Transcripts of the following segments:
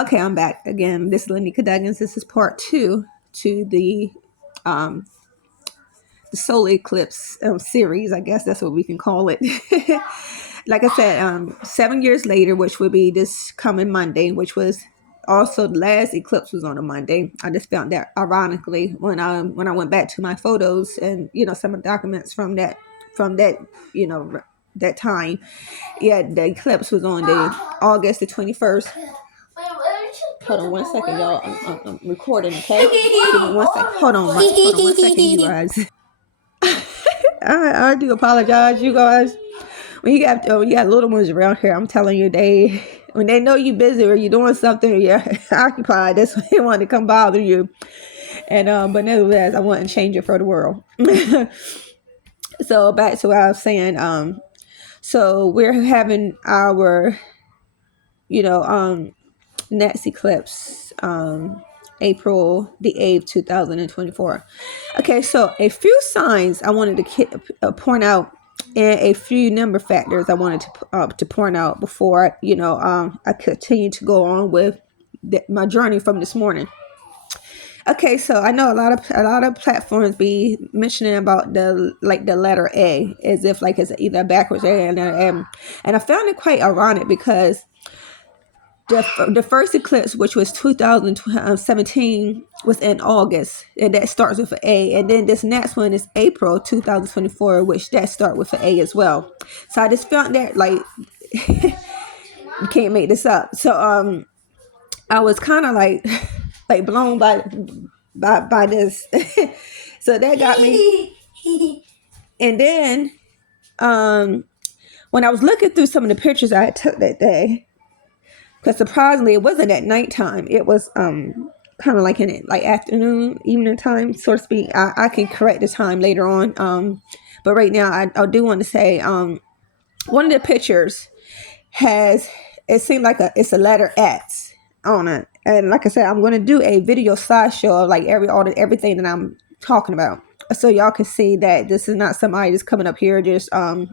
Okay, I'm back again. This is Lanika Duggins. This is part two to um, the solar eclipse series. I guess that's what we can call it. Like I said, 7 years later, which would be this coming Monday, which was also the last eclipse was on a Monday. I just found that ironically when I went back to my photos and some of the documents from that you know that time. Yeah, the eclipse was on the August the 21st. Hold on one second, y'all. I'm recording, okay? Give me one second. Hold on one second, you guys. I do apologize, you guys. When you got little ones around here, I'm telling you, when they know you're busy or you're doing something or you're occupied, that's when they want to come bother you. And but nevertheless, I wouldn't change it for the world. So back to what I was saying. So we're having our, next eclipse, April the 8th, 2024. Okay, so a few signs I wanted to point out, and a few number factors I wanted to point out before I continue to go on with my journey from this morning. Okay, so I know a lot of platforms be mentioning about the letter A as if like it's either a backwards A and an M, and I found it quite ironic because the first eclipse, which was 2017, was in August, and that starts with an A. And then this next one is April 2024, which that starts with an A as well. So I just felt that you can't make this up. So I was kind of like blown by this. So that got me. And then when I was looking through some of the pictures I took that day. Because surprisingly, it wasn't at nighttime. It was kind of like in like afternoon, evening time, so to speak. I can correct the time later on. But right now, I do want to say one of the pictures it seemed like it's a letter X on it. And like I said, I'm going to do a video slideshow of like everything that I'm talking about. So y'all can see that this is not somebody just coming up here just for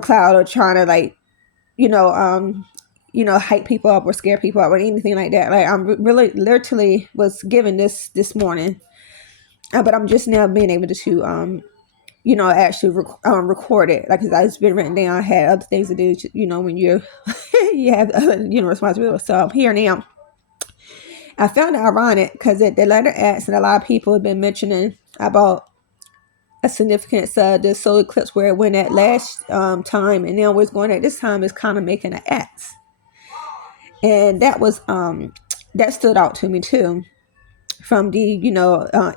cloud or trying to hype people up or scare people up or anything like that. Like I'm really literally was given this morning, but I'm just now being able to actually record it. Like it's been written down. I had other things to do. When you have responsibility. So I'm here now. I found it ironic because the letter X, and a lot of people have been mentioning about a significance of the solar eclipse where it went at last time, and now where it's going at this time is kind of making an X. And that was that stood out to me too from the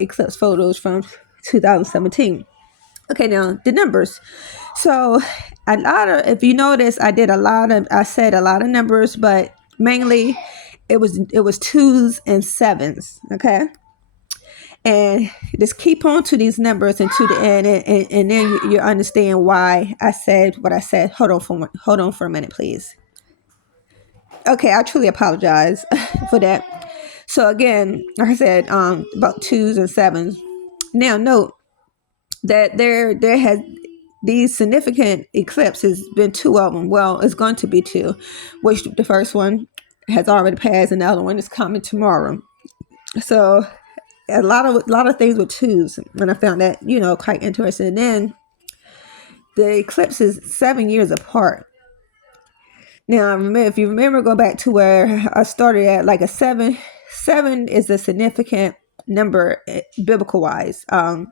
eclipse photos from 2017. Okay, now the numbers. So if you notice, I said a lot of numbers, but mainly it was twos and sevens. Okay, and just keep on to these numbers and to the end, and then you understand why I said what I said. Hold on for a minute, please. Okay, I truly apologize for that. So again, like I said, about twos and sevens. Now note that there has these significant eclipses been two of them. Well, it's going to be two, which the first one has already passed, and the other one is coming tomorrow. So a lot of things with twos, and I found that quite interesting. And then the eclipse is 7 years apart. Now, if you remember, go back to where I started at, like a seven. Seven is a significant number biblical wise. And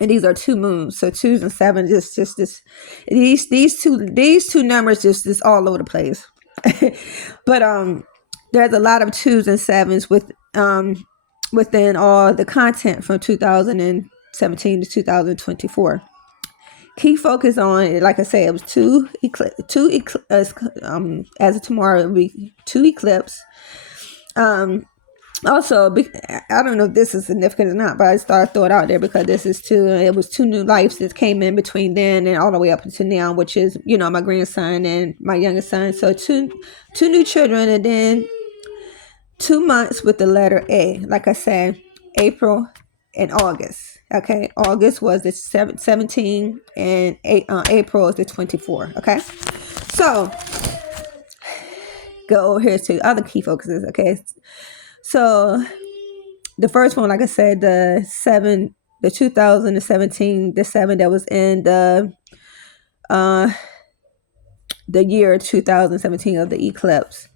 these are two moons, so twos and sevens. Just this. These two numbers just all over the place. But there's a lot of twos and sevens within all the content from 2017 to 2024. Key focus on, like I said, it was as of tomorrow, it'll be two eclipse. Also, I don't know if this is significant or not, but I just thought I'd throw it out there because it was two new lives that came in between then and all the way up until now, which is, my grandson and my youngest son. So two new children, and then 2 months with the letter A. Like I said, April and August. Okay, August was the 17 and April is the 24. Okay, so go over here to other key focuses. Okay, so the first one, like I said, the 2017, the 7 that was in uh the year 2017 of the eclipse.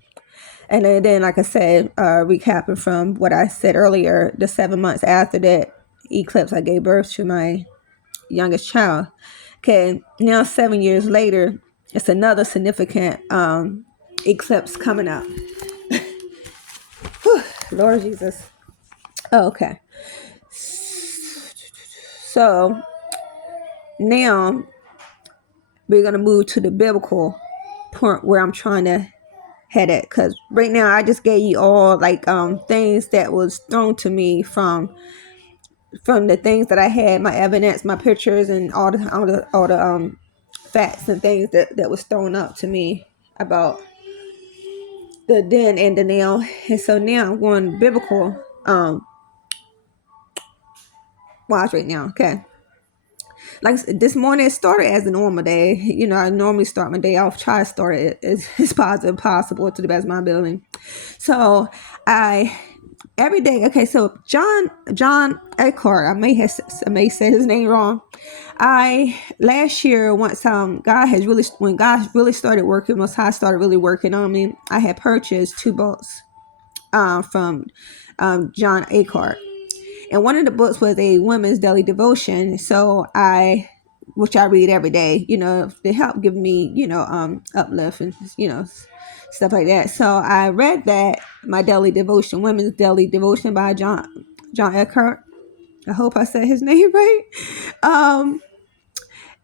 And then, like I said, recapping from what I said earlier, the 7 months after that eclipse, I gave birth to my youngest child. Okay, now 7 years later, it's another significant eclipse coming up. Whew, Lord Jesus. Oh, okay. So now we're going to move to the biblical point where I'm trying to head at, because right now I just gave you all like things that was thrown to me from the things that I had, my evidence, my pictures, and all the facts and things that was thrown up to me about the then and the now. And so now I'm going biblical watch right now. Okay, like this morning it started as a normal day. You know, I normally start my day off, try to start it as positive possible to the best of my ability. So I every day. Okay, so John Eckhart, I may say his name wrong. I last year, once when God really started working, once I started really working on me, I had purchased 2 books from John Eckhart, and one of the books was a women's daily devotion. So which I read every day, you know, to help give me, you know, uplift and, you know, stuff like that. So I read that, my daily devotion, women's daily devotion by John Eckhart. I hope I said his name right.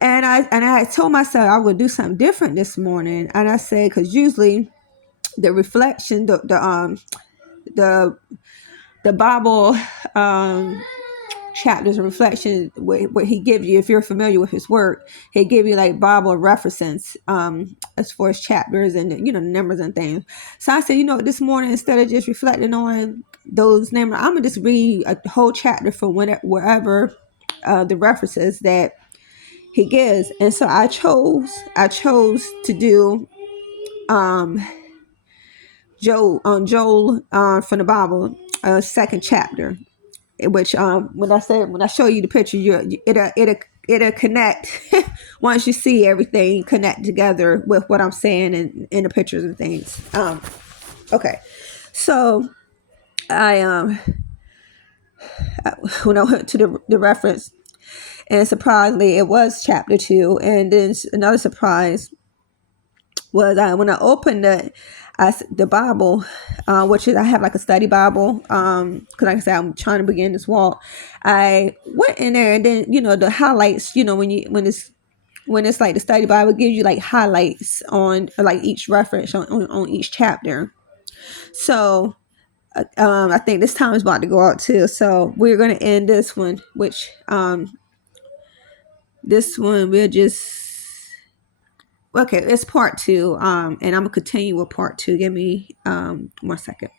And I told myself I would do something different this morning. And I said, because usually the reflection, the Bible chapters and reflection, what he gives you, if you're familiar with his work, he give you like Bible references as far as chapters and, you know, numbers and things. So I said, you know, this morning, instead of just reflecting on those numbers, I'm gonna just read a whole chapter from wherever the references that he gives. And so I chose to do Joel from the Bible, second chapter, which when I show you the picture, it'll connect once you see everything connect together with what I'm saying in the pictures and things. Okay, so I when I went to the reference, and surprisingly it was chapter 2. And then another surprise was when I opened the Bible, which is, I have like a study Bible, because like I said, I'm trying to begin this walk. I went in there, and then, you know, the highlights, you know, when it's like the study Bible gives you like highlights on like each reference on each chapter. So I think this time is about to go out too. So we're going to end this one, which this one we'll just, okay, it's part 2, and I'm gonna continue with part 2. Give me 1 second.